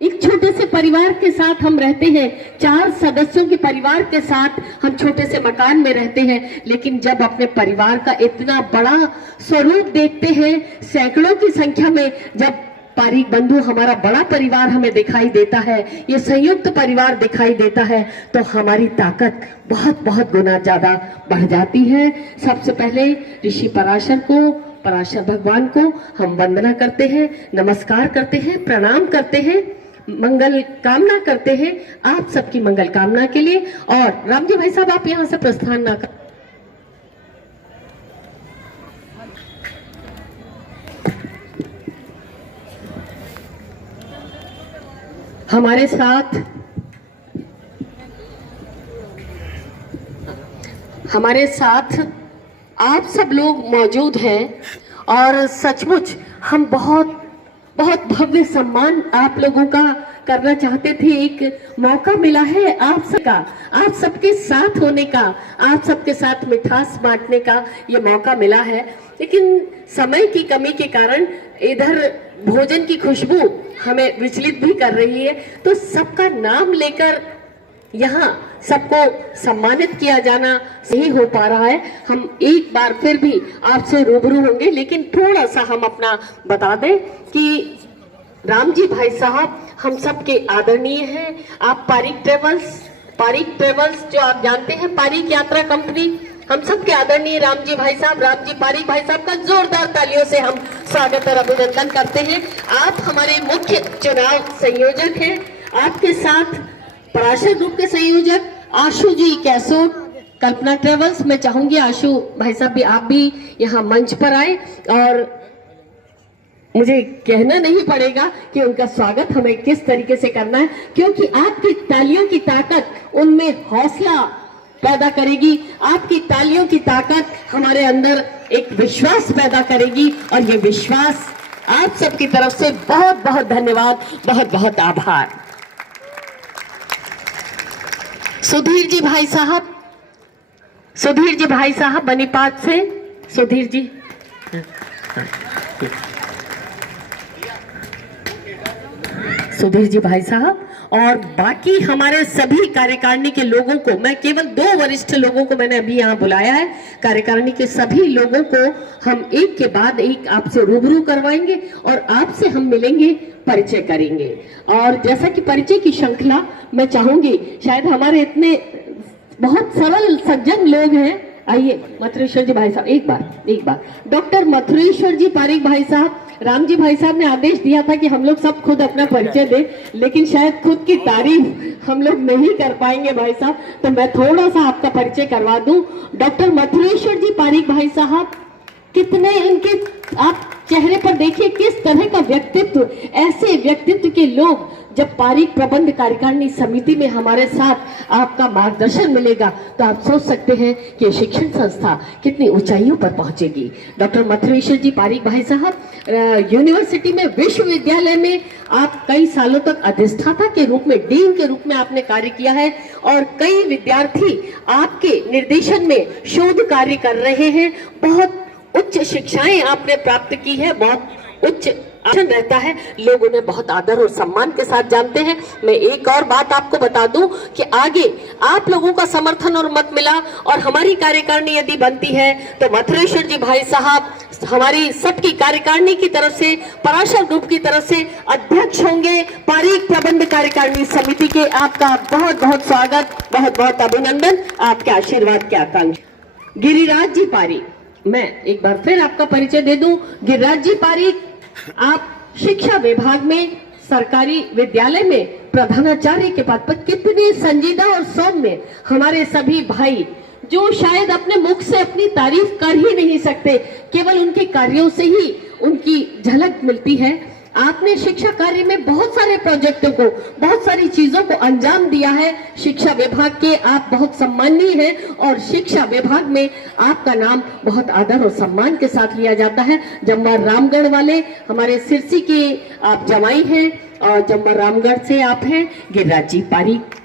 एक छोटे से परिवार के साथ हम रहते हैं, 4 सदस्यों के परिवार के साथ हम छोटे से मकान में रहते हैं, लेकिन जब अपने परिवार का इतना बड़ा स्वरूप देखते हैं, सैकड़ों की संख्या में जब पारिक बंधु हमारा बड़ा परिवार हमें दिखाई देता है, ये संयुक्त परिवार दिखाई देता है, तो हमारी ताकत बहुत बहुत गुना ज्यादा बढ़ जाती है। सबसे पहले ऋषि पराशर भगवान को हम वंदना करते हैं, नमस्कार करते हैं, प्रणाम करते हैं, मंगल कामना करते हैं आप सबकी मंगल कामना के लिए। और राम जी भाई साहब, आप यहां से प्रस्थान ना कर। हमारे साथ आप सब लोग मौजूद हैं और सचमुच हम बहुत बहुत भव्य सम्मान आप लोगों का करना चाहते थे। एक मौका मिला है आप सबके साथ होने का, आप सबके साथ मिठास बांटने का ये मौका मिला है, लेकिन समय की कमी के कारण इधर भोजन की खुशबू हमें विचलित भी कर रही है, तो सबका नाम लेकर यहाँ सबको सम्मानित किया जाना सही हो पा रहा है। हम एक बार फिर भी आपसे रूबरू होंगे, लेकिन थोड़ा सा हम अपना बता दें कि राम जी भाई साहब हम सबके आदरणीय हैं। आप पारिक ट्रेवल्स जो आप जानते हैं, पारिक यात्रा कंपनी, हम सबके आदरणीय राम जी पारिक भाई साहब का जोरदार तालियों से हम स्वागत और अभिनंदन करते हैं। आप हमारे मुख्य चुनाव संयोजक हैं। आपके साथ पराशर ग्रुप के संयोजक आशु जी कैसोट, कल्पना ट्रेवल्स। मैं चाहूंगी आशु भाई साहब भी, आप भी यहाँ मंच पर आए, और मुझे कहना नहीं पड़ेगा कि उनका स्वागत हमें किस तरीके से करना है, क्योंकि आपकी तालियों की ताकत उनमें हौसला पैदा करेगी, आपकी तालियों की ताकत हमारे अंदर एक विश्वास पैदा करेगी, और ये विश्वास आप सबकी तरफ से बहुत बहुत धन्यवाद, बहुत बहुत आभार। सुधीर जी भाई साहब बनीपात से, सुधीर जी भाई साहब, और बाकी हमारे सभी कार्यकारिणी के लोगों को, मैं केवल 2 वरिष्ठ लोगों को मैंने अभी यहाँ बुलाया है, कार्यकारिणी के सभी लोगों को हम एक के बाद एक आपसे रूबरू करवाएंगे और आपसे हम मिलेंगे, परिचय करेंगे। और जैसा कि परिचय की श्रृंखला मैं चाहूंगी, शायद हमारे इतने बहुत सरल सज्जन लोग हैं। आइए मथुरेश्वर जी भाई साहब, एक बार डॉक्टर मथुरेश्वर जी पारिक भाई साहब, राम जी भाई साहब ने आदेश दिया था कि हम लोग सब खुद अपना परिचय दें, लेकिन शायद खुद की तारीफ हम लोग नहीं कर पाएंगे भाई साहब, तो मैं थोड़ा सा आपका परिचय करवा दूं। डॉक्टर मथुरेश्वर जी पारिक भाई साहब, कितने इनके आप चेहरे पर देखिए किस तरह का व्यक्तित्व, ऐसे व्यक्तित्व के लोग जब पारिक प्रबंध कार्यकारिणी समिति में हमारे साथ आपका मार्गदर्शन मिलेगा, तो आप सोच सकते हैं कि शिक्षण संस्था कितनी ऊंचाइयों पर पहुंचेगी। डॉक्टर मथुरेश्वर जी पारिक भाई साहब यूनिवर्सिटी में, विश्वविद्यालय में आप कई सालों तक अधिष्ठाता के रूप में, डीन के रूप में आपने कार्य किया है, और कई विद्यार्थी आपके निर्देशन में शोध कार्य कर रहे हैं। बहुत उच्च शिक्षाएं आपने प्राप्त की है, बहुत उच्च रहता है, लोग उन्हें बहुत आदर और सम्मान के साथ जानते हैं। मैं एक और बात आपको बता दूं कि आगे आप लोगों का समर्थन और मत मिला और हमारी कार्यकारिणी यदि बनती है, तो मथुरेश्वर जी भाई साहब हमारी सबकी कार्यकारिणी की तरफ से, पराशर ग्रुप की तरफ से अध्यक्ष होंगे पारिक प्रबंध कार्यकारिणी समिति के। आपका बहुत बहुत स्वागत, बहुत बहुत अभिनंदन, आपके आशीर्वाद के आकांक्षी। गिरिराज जी पारिक, मैं एक बार फिर आपका परिचय दे दूं। गिरिराज जी पारिक, आप शिक्षा विभाग में, सरकारी विद्यालय में प्रधानाचार्य के पद पर, कितने संजीदा और सौम्य हमारे सभी भाई, जो शायद अपने मुख से अपनी तारीफ कर ही नहीं सकते, केवल उनके कार्यों से ही उनकी झलक मिलती है। आपने शिक्षा कार्य में बहुत सारे प्रोजेक्टों को, बहुत सारी चीजों को अंजाम दिया है। शिक्षा विभाग के आप बहुत सम्मानीय हैं, और शिक्षा विभाग में आपका नाम बहुत आदर और सम्मान के साथ लिया जाता है। जम्मर रामगढ़ वाले हमारे सिरसी के आप जमाई हैं, और जम्मर रामगढ़ से आप हैं गिरिराज जी पारिक।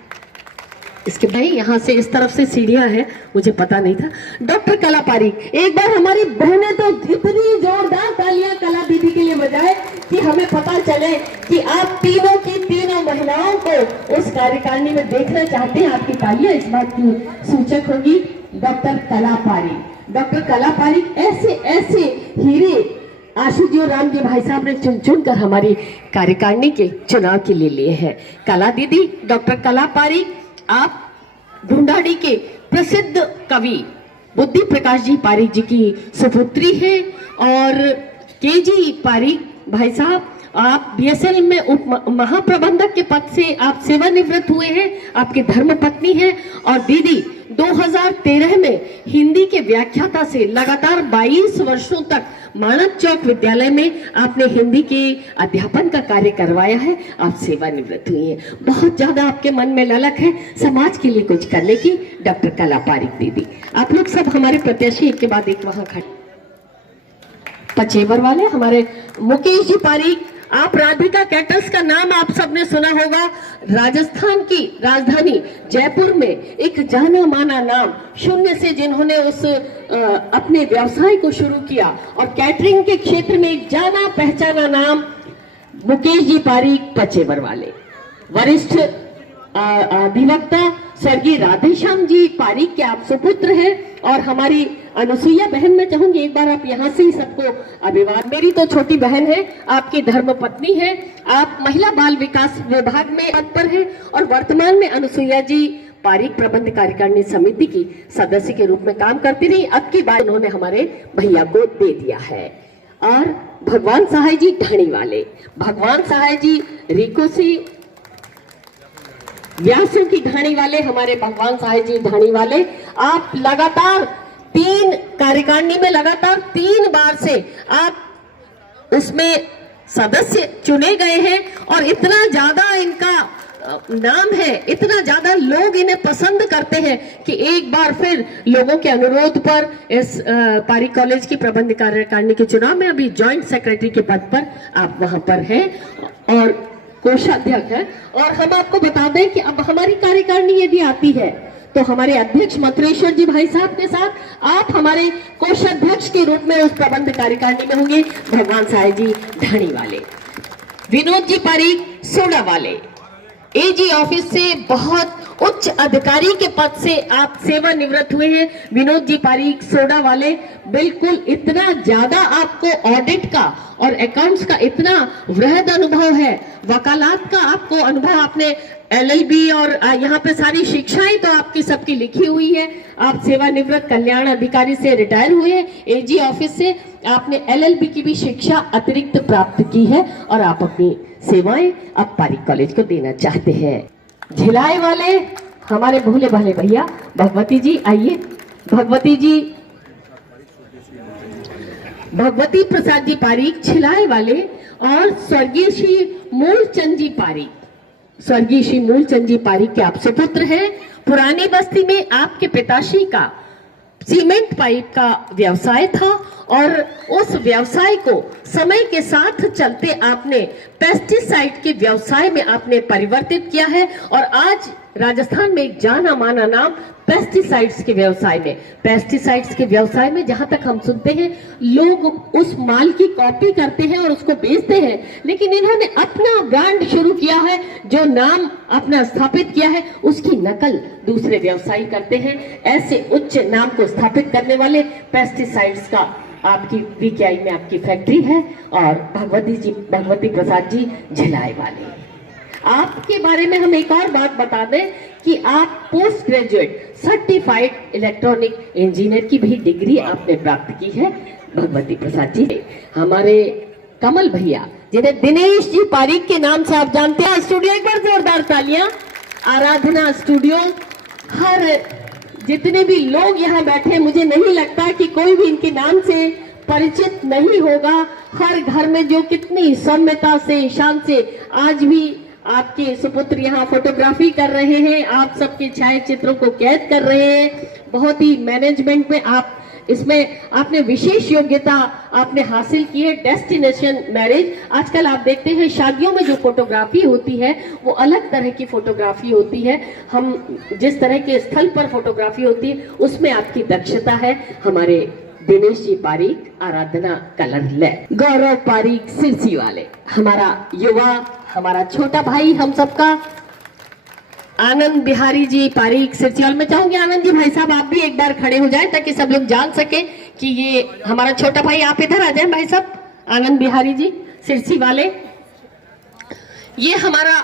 इसके भाई यहाँ से इस तरफ से सीढ़ियां हैं, मुझे पता नहीं था। डॉक्टर कला पारिक, एक बार हमारी बहनें तो इतनी जोरदार तालियां कला दीदी के लिए बजाए कि हमें पता चले कि आप तीनों की तीनों कार्यकारिणी में देखना चाहते हैं, आपकी तालियां इस बात की सूचक होगी। डॉक्टर कला पारीक, डॉक्टर कला पारीक ऐसे ऐसे हीरे आशुजी और राम जी भाई साहब ने चुन चुन कर हमारी कार्यकारिणी के चुनाव के लिए लिए हैं। कला दीदी डॉक्टर कला पारीक, आप ढूंढाड़ी के प्रसिद्ध कवि बुद्धि प्रकाश जी पारीक जी की सुपुत्री है। और के जी पारीक भाई साहब, आप बीएसएल में उप महाप्रबंधक के पद से आप सेवानिवृत्त हुए हैं, आपकी धर्मपत्नी है। और दीदी 2013 में हिंदी के व्याख्याता से लगातार 22 वर्षों तक माणक चौक विद्यालय में आपने हिंदी के अध्यापन का कार्य करवाया है, आप सेवानिवृत्त हुई हैं। बहुत ज्यादा आपके मन में ललक है समाज के लिए कुछ करने की। डॉक्टर कला पारीक दीदी, आप लोग सब हमारे प्रत्याशी एक के बाद एक वहां खड़े। पचेवर वाले हमारे मुकेश जी पारीक, आप राधिका कैटर्स का नाम आप सबने सुना होगा। राजस्थान की राजधानी जयपुर में एक जाना माना नाम, शून्य से जिन्होंने उस अपने व्यवसाय को शुरू किया और कैटरिंग के क्षेत्र में एक जाना पहचाना नाम मुकेश जी पारीक पचेवर वाले। वरिष्ठ अधिवक्ता स्वर्गीय राधेश्याम जी पारीक के आप सुपुत्र हैं। और हमारी अनुसुईया बहन, मैं चाहूंगी एक बार आप यहाँ से ही सबको अभिवादन। मेरी तो छोटी बहन है, आपकी धर्मपत्नी है, आप महिला बाल विकास विभाग में पद पर है और वर्तमान में अनुसुईया जी पारीक प्रबंध कार्यकारिणी समिति की सदस्य के रूप में काम करती रही। अब की बार उन्होंने हमारे भैया को दे दिया है। और भगवान सहाय जी ढाणी वाले, भगवान सहाय जी रीको से व्यासों की ढाणी वाले, हमारे भगवान सहाय जी ढाणी वाले, आप लगातार 3 कार्यकारिणी में लगातार 3 बार से आप उसमें सदस्य चुने गए हैं। और इतना ज्यादा इनका नाम है, इतना ज्यादा लोग इन्हें पसंद करते हैं कि एक बार फिर लोगों के अनुरोध पर इस पारीक कॉलेज की प्रबंध कार्यकारिणी के चुनाव में अभी ज्वाइंट सेक्रेटरी के पद पर आप वहां पर हैं और कोषाध्यक्ष है। और हम आपको बता दें कि अब हमारी कार्यकारिणी यदि आती है तो हमारे अध्यक्ष मंत्रेश्वर जी भाई साहब के साथ आप हमारे कोषाध्यक्ष के रूप में उस प्रबंध कार्यकारिणी में होंगे। भगवान सहाय जी ढाणी वाले, विनोद जी पारीक सोडा वाले, एजी ऑफिस से बहुत उच्च अधिकारी के पद से आप सेवानिवृत्त हुए हैं। विनोद जी पारीक सोडा वाले, बिल्कुल इतना ज्यादा आपको ऑडिट का और अकाउंट्स का इतना वृहद अनुभव है, वकालत का आपको अनुभव, आपने एलएलबी और यहाँ पे सारी शिक्षाएं तो आपकी सबकी लिखी हुई है। आप सेवानिवृत्त कल्याण अधिकारी से रिटायर हुए हैं, एजी ऑफिस से आपने एलएलबी की भी शिक्षा अतिरिक्त प्राप्त की है और आप अपनी सेवाएं अब पारीक कॉलेज को देना चाहते हैं। झिलाए वाले हमारे भोले भाले भैया भगवती जी, आइए भगवती जी, भगवती प्रसाद जी पारीक छिलाए वाले। और स्वर्गीय श्री मूलचंद जी पारीक, स्वर्गीय श्री मूलचंद जी पारीक के आप सुपुत्र हैं। पुरानी बस्ती में आपके पिताश्री का सीमेंट पाइप का व्यवसाय था और उस व्यवसाय को समय के साथ चलते आपने पेस्टिसाइड के व्यवसाय में आपने परिवर्तित किया है। और आज राजस्थान में एक जाना माना नाम पेस्टिसाइड्स के व्यवसाय में, पेस्टिसाइड्स के व्यवसाय में जहां तक हम सुनते हैं लोग उस माल की कॉपी करते हैं और उसको बेचते हैं, लेकिन इन्होंने अपना ब्रांड शुरू किया है, जो नाम अपना स्थापित किया है उसकी नकल दूसरे व्यवसायी करते हैं। ऐसे उच्च नाम को स्थापित करने वाले पेस्टिसाइड्स का आपकी वीकेआई में आपकी फैक्ट्री है। और भगवती प्रसाद जी झिलाए वाले, आपके बारे में हम एक और बात बता दें कि आप post graduate certified electronic engineer की भी डिग्री आपने प्राप्त की है। भगवती प्रसाद जी, हमारे कमल भैया जिन्हें दिनेश जी पारीक के नाम से आप जानते हैं, स्टूडियो एक बार जोरदार तालियां। आराधना स्टूडियो, हर जितने भी लोग यहाँ बैठे, मुझे नहीं लगता कि कोई भी इनके नाम से परिचित नहीं होगा। हर घर में जो कितनी सौम्यता से, शान से आज भी आपके सुपुत्र यहाँ फोटोग्राफी कर रहे हैं, आप सबके छाया चित्रों को कैद कर रहे हैं। बहुत ही मैनेजमेंट में आप, इसमें आपने विशेष योग्यता आपने हासिल की है। डेस्टिनेशन मैरिज, आजकल आप देखते हैं शादियों में जो फोटोग्राफी होती है वो अलग तरह की फोटोग्राफी होती है। हम जिस तरह के स्थल पर फोटोग्राफी होती है उसमें आपकी दक्षता है। हमारे दिनेश जी पारीक आराधना कलर लैब, गौरव पारीक सिरसी वाले, हमारा युवा, हमारा छोटा भाई हम सबका आनंद बिहारी जी पारीक सिरसिवाल। मैं चाहूंगी आनंद जी भाई साहब आप भी एक बार खड़े हो जाए ताकि सब लोग जान सके कि ये हमारा छोटा भाई। आप इधर आ जाए भाई साहब। आनंद बिहारी जी सिरसी वाले, ये हमारा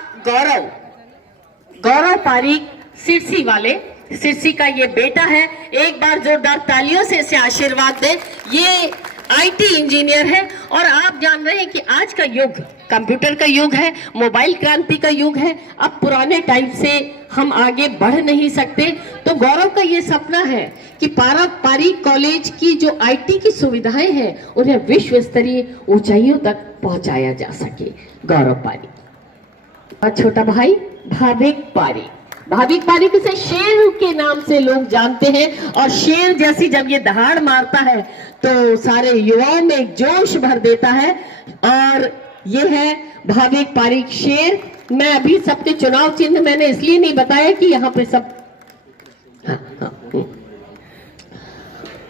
गौरव पारीक सिरसी वाले, सिरसी का ये बेटा है। एक बार जोरदार तालियों से इसे आशीर्वाद दे। ये आईटी इंजीनियर है और आप जान रहे हैं कि आज का युग कंप्यूटर का युग है, मोबाइल क्रांति का युग है। अब पुराने टाइप से हम आगे बढ़ नहीं सकते, तो गौरव का ये सपना है कि पारीक कॉलेज की जो आईटी की सुविधाएं हैं उन्हें विश्व स्तरीय ऊंचाइयों तक पहुंचाया जा सके। गौरव पारीक और छोटा भाई भाविक पारीक इसे शेर के नाम से लोग जानते हैं। और शेर जैसी जब ये दहाड़ मारता है तो सारे युवाओं में एक जोश भर देता है। और ये है भाविक पारीक शेर। मैं अभी सबके चुनाव चिन्ह मैंने इसलिए नहीं बताया कि यहाँ पे सब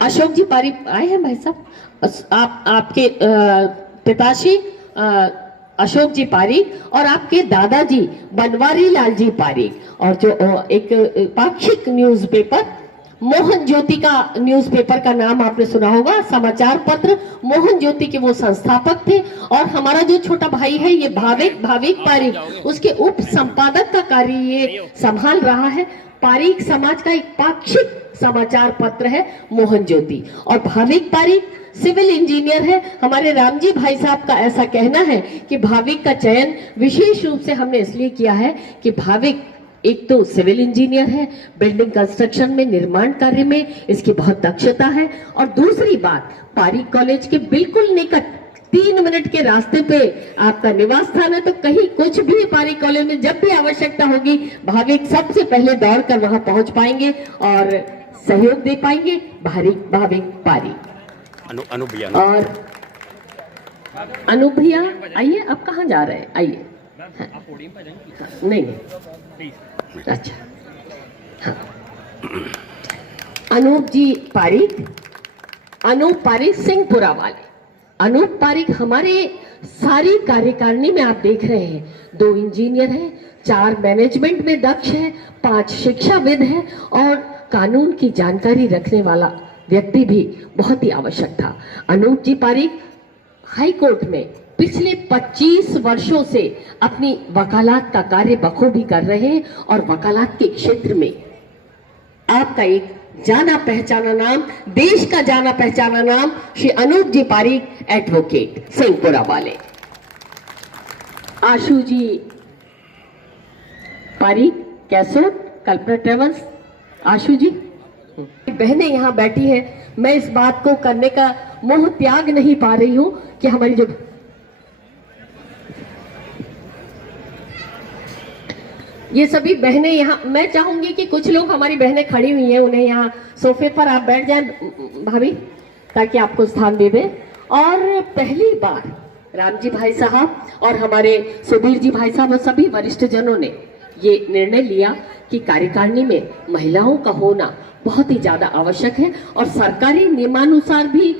अशोक जी पारीक आए हैं भाई साहब। आपके पिताश्री अशोक जी पारीक और आपके दादाजी बनवारी लाल जी पारीक, और जो एक पाक्षिक न्यूज़पेपर मोहन ज्योति का न्यूज़पेपर का नाम आपने सुना होगा, समाचार पत्र मोहन ज्योति के वो संस्थापक थे। और हमारा जो छोटा भाई है ये भाविक पारीक, उसके उप संपादक का कार्य ये संभाल रहा है। पारीक समाज का एक पाक्षिक समाचार पत्र है मोहन ज्योति। और भाविक पारीक सिविल इंजीनियर है। हमारे रामजी भाई साहब का ऐसा कहना है कि भाविक का चयन विशेष रूप से हमने इसलिए किया है कि भाविक एक तो सिविल इंजीनियर है, बिल्डिंग कंस्ट्रक्शन में, निर्माण कार्य में इसकी बहुत दक्षता है। और दूसरी बात, पारीक कॉलेज के बिल्कुल निकट 3 मिनट के रास्ते पे आपका निवास स्थान है, तो कहीं कुछ भी पारीक कॉलेज में जब भी आवश्यकता होगी भाविक सबसे पहले दौड़कर वहां पहुंच पाएंगे और सहयोग दे पाएंगे। भाविक पारीक और अनुभैया आइए। आप कहाँ जा रहे हैं? आइए। हाँ। नहीं अच्छा हाँ। अनूप जी पारीक, अनूप पारीक सिंहपुरा वाले। अनूप पारीक हमारे सारी कार्यकारिणी में आप देख रहे हैं 2 इंजीनियर हैं, 4 मैनेजमेंट में दक्ष है, 5 शिक्षाविद है और कानून की जानकारी रखने वाला व्यक्ति भी बहुत ही आवश्यक था। अनूप जी पारीक हाई कोर्ट में पिछले 25 वर्षों से अपनी वकालत का कार्य बखूबी कर रहे हैं और वकालत के क्षेत्र में आपका एक जाना पहचाना नाम, देश का जाना पहचाना नाम श्री अनूप जी पारीक एडवोकेट सिंहपुरा वाले। आशु जी पारीक कैसोट कल्पना ट्रेवल्स। आशु जी बहनें यहाँ बैठी हैं, मैं इस बात को करने का मोह त्याग नहीं पा रही हूं कि हमारी जो ये सभी बहनें यहाँ, मैं चाहूंगी कि कुछ लोग हमारी बहनें खड़ी हुई हैं, उन्हें यहाँ सोफे पर आप बैठ जाएं भाभी, ताकि आपको स्थान दे दें। और पहली बार रामजी भाई साहब और हमारे सुधीर जी भाई साहब और सभी वरिष्ठ जनों ने ये निर्णय लिया कि कार्यकारिणी में महिलाओं का होना बहुत ही ज्यादा आवश्यक है और सरकारी नियमानुसार भी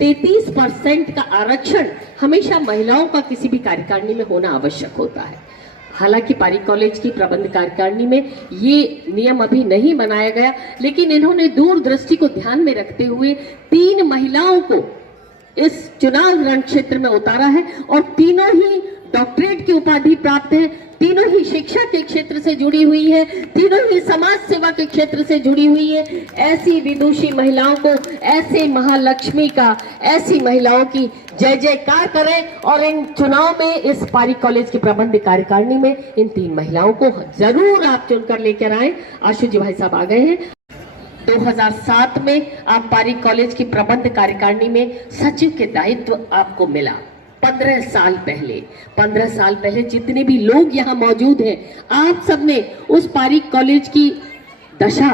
33% का आरक्षण हमेशा महिलाओं का किसी भी कार्यकारिणी में होना आवश्यक होता है। हालांकि पारीक कॉलेज की प्रबंध कार्यकारिणी में ये नियम अभी नहीं बनाया गया, लेकिन इन्होंने दूरदृष्टि को ध्यान में रखते हुए 3 महिलाओं को इस चुनाव रण क्षेत्र में उतारा है और तीनों ही डॉक्टरेट की उपाधि प्राप्त है, तीनों ही शिक्षा के क्षेत्र से जुड़ी हुई है, तीनों ही समाज सेवा के क्षेत्र से जुड़ी हुई है। ऐसी विदुषी महिलाओं को, ऐसे महालक्ष्मी का, ऐसी महिलाओं की जय जयकार करें और इन चुनाव में इस पारीक कॉलेज की प्रबंध कार्यकारिणी में इन 3 महिलाओं को जरूर आप चुनकर लेकर आए। आशु जी भाई साहब आ गए हैं। 2007 में आप पारीक कॉलेज की प्रबंध कार्यकारिणी में सचिव के दायित्व आपको मिला। 15 साल पहले जितने भी लोग यहाँ मौजूद हैं, आप सबने उस पारीक कॉलेज की दशा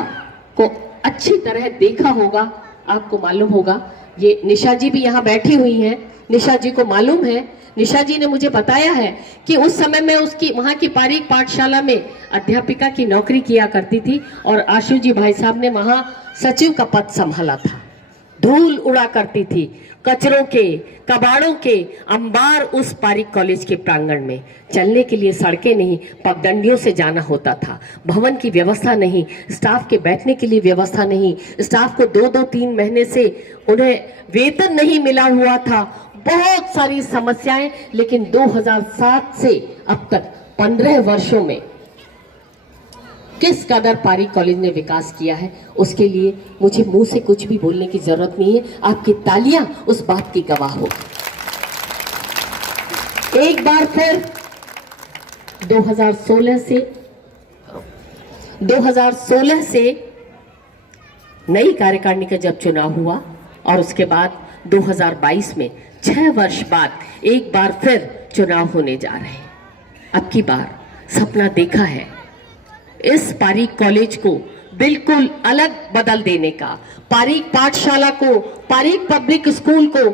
को अच्छी तरह देखा होगा, आपको मालूम होगा। ये निशा जी भी यहाँ बैठी हुई हैं, निशा जी को मालूम है, निशा जी ने मुझे बताया है कि उस समय में उसकी वहाँ की पारीक पाठशाला में अध्यापिका की नौकरी किया करती थी और आशु जी भाई साहब ने वहाँ सचिव का पद संभाला था धूल उड़ा करती थी, कचरों के, कबाड़ों के अंबार उस पारिक कॉलेज के प्रांगण में। चलने के लिए सड़कें नहीं, पगडंडियों से जाना होता था। भवन की व्यवस्था नहीं, स्टाफ के बैठने के लिए व्यवस्था नहीं, स्टाफ को 2-2-3 महीने से उन्हें वेतन नहीं मिला हुआ था। बहुत सारी समस्याएं, लेकिन 2007 से अब तक 15 वर्षों में किस कदर पारिक कॉलेज ने विकास किया है, उसके लिए मुझे मुंह से कुछ भी बोलने की जरूरत नहीं है। आपकी तालियां उस बात की गवाह होगी। एक बार फिर 2016 से नई कार्यकारिणी का जब चुनाव हुआ और उसके बाद 2022 में 6 वर्ष बाद एक बार फिर चुनाव होने जा रहे हैं। अब की बार सपना देखा है इस पारिक कॉलेज को बिल्कुल अलग बदल देने का, पारिक पाठशाला को, पारिक पब्लिक स्कूल को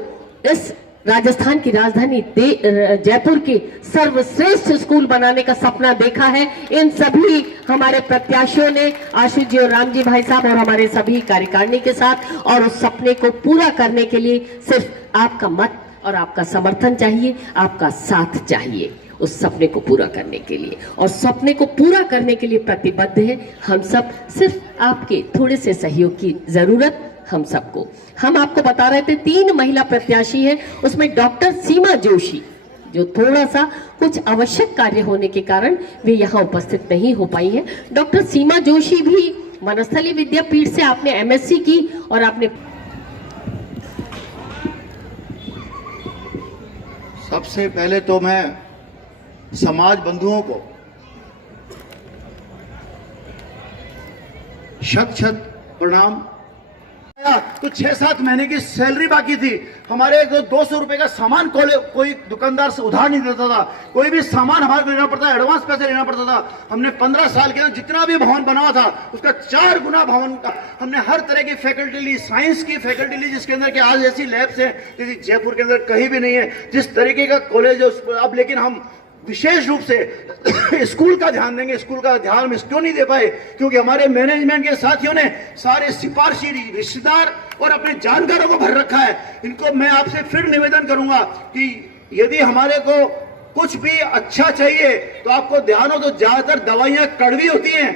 इस राजस्थान की राजधानी जयपुर के सर्वश्रेष्ठ स्कूल बनाने का सपना देखा है। इन सभी हमारे प्रत्याशियों ने, आशुष जी और राम जी भाई साहब और हमारे सभी कार्यकारिणी के साथ, और उस सपने को पूरा करने के लिए सिर्फ आपका मत और आपका समर्थन चाहिए, आपका साथ चाहिए उस सपने को पूरा करने के लिए। और सपने को पूरा करने के लिए प्रतिबद्ध है हम सब। सिर्फ आपके थोड़े से सहयोग की जरूरत हम सबको। हम आपको बता रहे थे 3 महिला प्रत्याशी हैं, उसमें डॉक्टर सीमा जोशी जो थोड़ा सा कुछ आवश्यक कार्य होने के कारण वे यहाँ उपस्थित नहीं हो पाई हैं। डॉक्टर सीमा जोशी भी वनस्थली विद्यापीठ से आपने MSc की और आपने सबसे पहले तो मैं समाज बंधुओं को शत शत प्रणाम। तो 6-7 महीने की सैलरी बाकी थी। हमारे 200 रुपए का सामान कोई दुकानदार से उधार नहीं देता था। कोई भी सामान हमारे को लेना पड़ता है, एडवांस पैसे लेना पड़ता था। हमने 15 साल के अंदर जितना भी भवन बना था उसका 4 गुना भवन का हमने हर तरह की फैकल्टी ली, साइंस की फैकल्टी ली, जिसके अंदर के आज ऐसी लैब्स हैं जैसे जयपुर के अंदर कहीं भी नहीं है। जिस तरीके का कॉलेज है अब, लेकिन हम विशेष रूप से स्कूल का ध्यान देंगे। स्कूल का ध्यान हम क्यों नहीं दे पाए? क्योंकि हमारे मैनेजमेंट के साथियों ने सारे सिफारशी रिश्तेदार और अपने जानकारों को भर रखा है। इनको मैं आपसे फिर निवेदन करूंगा कि यदि हमारे को कुछ भी अच्छा चाहिए तो आपको ध्यान हो तो ज्यादातर दवाइयां कड़वी होती हैं,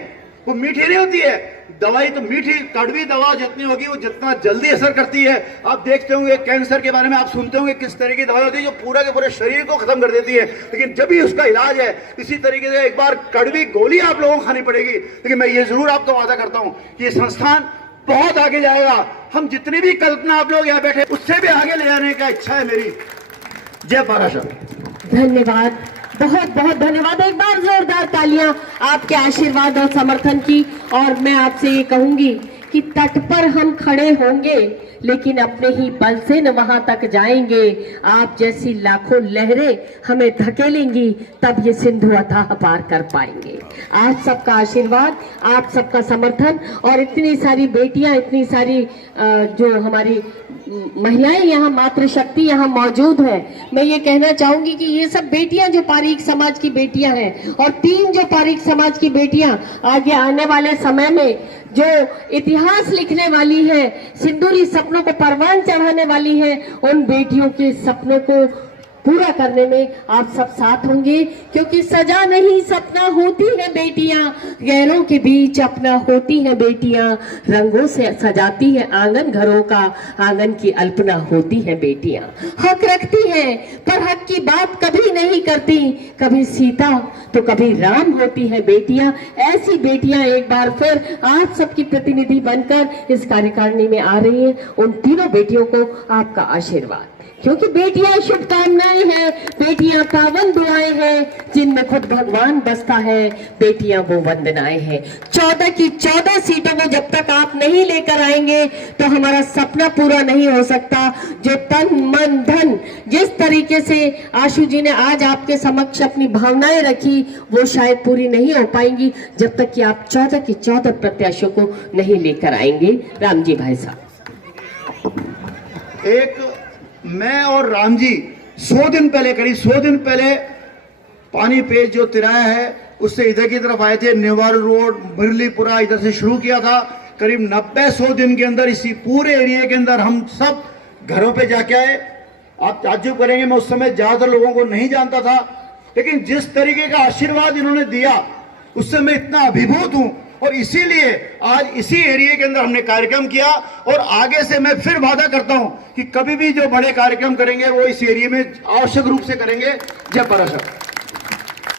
वो मीठी नहीं होती है। दवाई तो मीठी, कड़वी दवा जितनी होगी वो जितना जल्दी असर करती है। आप देखते होंगे कैंसर के बारे में आप सुनते होंगे किस तरह की दवाई होती है जो पूरा के पूरे शरीर को खत्म कर देती है, लेकिन जब भी उसका इलाज है इसी तरीके से एक बार कड़वी गोली आप लोगों को खानी पड़ेगी। लेकिन मैं ये जरूर आपको वादा करता हूं कि ये संस्थान बहुत आगे जाएगा। हम जितनी भी कल्पना आप लोग यहाँ बैठे उससे भी आगे ले जाने का इच्छा है मेरी। जय महाराष्ट्र। धन्यवाद, बहुत बहुत धन्यवाद। एक बार जोरदार तालियां आपके आशीर्वाद और समर्थन की। और मैं आपसे ये कहूंगी कि तट पर हम खड़े होंगे लेकिन अपने ही बल से न वहां तक जाएंगे। आप जैसी लाखों लहरें हमें धकेलेंगी तब ये सिंधु अथाह पार कर पाएंगे। आप सबका आशीर्वाद, आप सबका समर्थन और इतनी सारी बेटियां, इतनी सारी जो हमारी महिलाएं यहाँ, मातृशक्ति यहाँ मौजूद है। मैं ये कहना चाहूंगी कि ये सब बेटियां जो पारिक समाज की बेटियां हैं और 3 जो पारिक समाज की बेटियां आगे आने वाले समय में जो इतिहास लिखने वाली है, सिंदूरी सपनों को परवान चढ़ाने वाली है, उन बेटियों के सपनों को पूरा करने में आप सब साथ होंगे। क्योंकि सजा नहीं सपना होती है बेटियां, गैरों के बीच अपना होती है बेटियां, रंगों से सजाती है आंगन घरों का, आंगन की अल्पना होती है बेटियां। हक रखती हैं पर हक की बात कभी नहीं करती, कभी सीता तो कभी राम होती है बेटियां। ऐसी बेटियां एक बार फिर आप सबकी प्रतिनिधि बनकर इस कार्यकारिणी में आ रही हैं। उन तीनों बेटियों को आपका आशीर्वाद, क्योंकि बेटियां शुभकामनाएं हैं, बेटियां पावन दुआएं हैं, जिनमें खुद भगवान बसता है। बेटियां वो वंदनाएं हैं। 14 की 14 सीटों को जब तक आप नहीं लेकर आएंगे तो हमारा सपना पूरा नहीं हो सकता। जो तन मन धन जिस तरीके से आशु जी ने आज आपके समक्ष अपनी भावनाएं रखी वो शायद पूरी नहीं हो पाएंगी जब तक कि आप 14 की 14 प्रत्याशियों को नहीं लेकर आएंगे। राम जी भाई साहब, एक मैं और राम जी 100 दिन पहले, करीब 100 दिन पहले पानी पेज जो तिराया है उससे इधर की तरफ आए थे। नेवार रोड, मुरलीपुरा इधर से शुरू किया था। करीब 90-100 दिन के अंदर इसी पूरे एरिया के अंदर हम सब घरों पे जाके आए। आप ताज्जुब करेंगे, मैं उस समय ज्यादातर लोगों को नहीं जानता था, लेकिन जिस तरीके का आशीर्वाद इन्होंने दिया उससे मैं इतना अभिभूत हूं। और इसीलिए आज इसी एरिया के अंदर हमने कार्यक्रम किया और आगे से मैं फिर वादा करता हूं कि कभी भी जो बड़े कार्यक्रम करेंगे वो इस एरिया में आवश्यक रूप से करेंगे। जय पराशर।